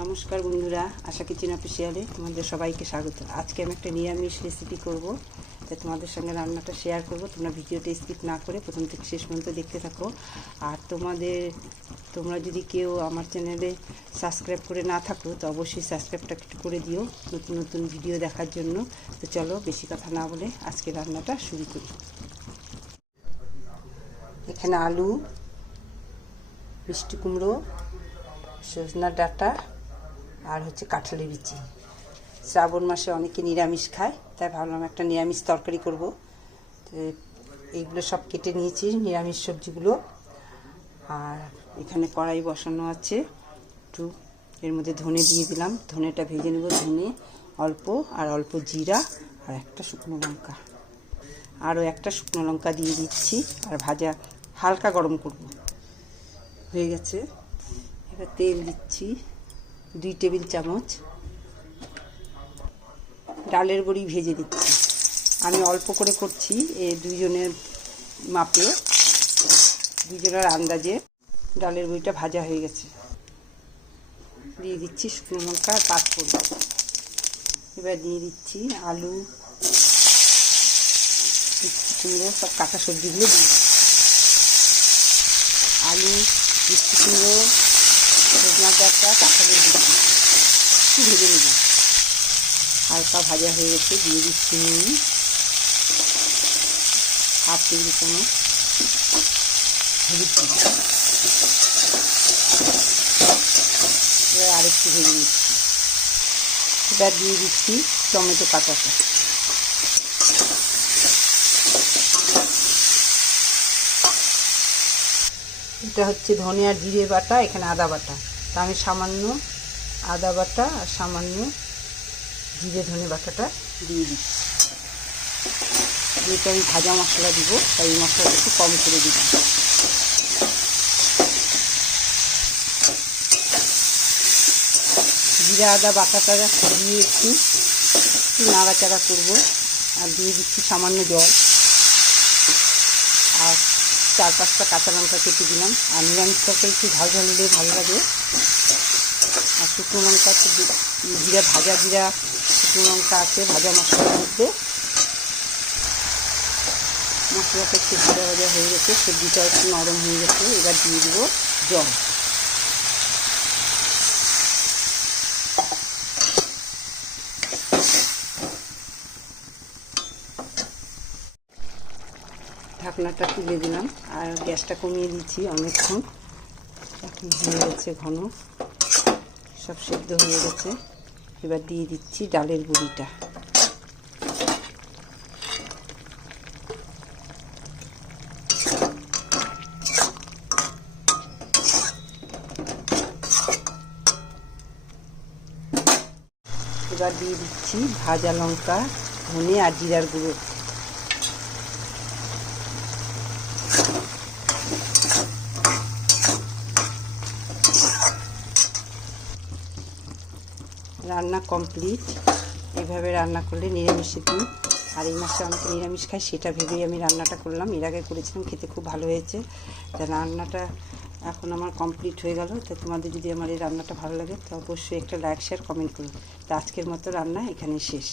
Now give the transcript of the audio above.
নমস্কার বন্ধুরা, আশা কিচেন অফিসিয়ালে তোমাদের সবাইকে স্বাগত। আজকে আমি একটা নিরামিষ রেসিপি করব, তাই তোমাদের সঙ্গে রান্নাটা শেয়ার করব। তোমরা ভিডিওটা স্কিপ না করে প্রথম থেকে শেষ পর্যন্ত দেখতে থাকো। আর তোমরা যদি কেউ আমার চ্যানেলে সাবস্ক্রাইব করে না থাকো তো অবশ্যই সাবস্ক্রাইবটা একটু করে দিও নতুন নতুন ভিডিও দেখার জন্য। তো চলো বেশি কথা না বলে আজকে রান্নাটা শুরু করি। এখানে আলু, মিষ্টি কুমড়ো, সজনা ডাঁটা আর হচ্ছে কাঁঠালের বিচি। শ্রাবণ মাসে অনেকে নিরামিষ খায়, তাই ভাবলাম একটা নিরামিষ তরকারি করব। তো এইগুলো সব কেটে নিয়েছি, নিরামিষ সবজিগুলো। আর এখানে কড়াই বসানো আছে, একটু এর মধ্যে ধনে দিয়ে দিলাম। ধনেটা ভেজে নেব, ধনে অল্প আর অল্প জিরা আর একটা শুকনো লঙ্কা, আরও একটা শুকনো লঙ্কা দিয়ে দিচ্ছি। আর ভাজা হালকা গরম করব। হয়ে গেছে। এবার তেল দিচ্ছি 2 টেবিল চামচ। ডালের বড়ি ভেজে দিচ্ছি। আমি অল্প করে করছি, দুজনের মাপে, দুজনের আন্দাজে। ডালের বড়িটা ভাজা হয়ে গেছে। দিয়ে দিচ্ছি শুকনো লঙ্কা আর পাঁচফোড়ন। এবার দিয়ে দিচ্ছি আলু, মিষ্টি কুমড়ো, সব কাঁচা সবজিগুলো দিই। আলু, মিষ্টি কুমড়ো, সজনা ডাঁটা, কাঁঠালের বিচি একটু ভেজে নেব। হালকা ভাজা হয়ে গেছে। দিয়ে দিচ্ছি নুন, হাফ টেবিল চামচ হলুদ গুঁড়ো। এবার আরেকটু ভেজে নিচ্ছি। এবার দিয়ে দিচ্ছি টমেটো কাটাটা। এটা হচ্ছে ধনে আর জিরে বাটা, এখানে আদা বাটা। তা আমি সামান্য আদা বাটা আর সামান্য জিরে ধনে বাটাটা দিয়ে দিচ্ছি। যেহেতু আমি ভাজা মশলা দিব, তাই এই মশলাটা একটু কম করে দিলাম। জিরা আদা বাটাটা দিয়ে একটু নাড়াচাড়া করব। আর দিয়ে দিচ্ছি সামান্য জল, আর 4-5টা কাঁচা লঙ্কা কেটে দিলাম। আর নিরামিষ তরকারি একটু ঝাল ঝাল হলে ভালো লাগে। আর শুকনো লঙ্কা, ভাজা জিরা শুকনো লঙ্কা আছে ভাজা মশলার মধ্যে। মশলাটা একটু ভাজা ভাজা হয়ে গেছে, সবজিটা একটু নরম হয়ে গেছে। এবার দিয়ে দেবো জল। ঢাকনাটা তুলে দিলাম আর গ্যাসটা কমিয়ে দিচ্ছি অনেকক্ষণ। এখন হয়ে গেছে ঘন, সব সেদ্ধ হয়ে গেছে। এবার দিয়ে দিচ্ছি ডালের বড়িটা। এবার দিয়ে দিচ্ছি ভাজা লঙ্কা, ধনে আর জিরার গুঁড়ো। রান্না কমপ্লিট। এইভাবে রান্না করলে নিরামিষের দিন, আর এই মাসে অনেকে নিরামিষ খায়, সেটা ভেবেই আমি রান্নাটা করলাম। এর আগে করেছিলাম, খেতে খুব ভালো হয়েছে। তা রান্নাটা এখন আমার কমপ্লিট হয়ে গেল। তো তোমাদের যদি আমার এই রান্নাটা ভালো লাগে তো অবশ্যই একটা লাইক, শেয়ার, কমেন্ট করো। তো আজকের মতো রান্না এখানেই শেষ।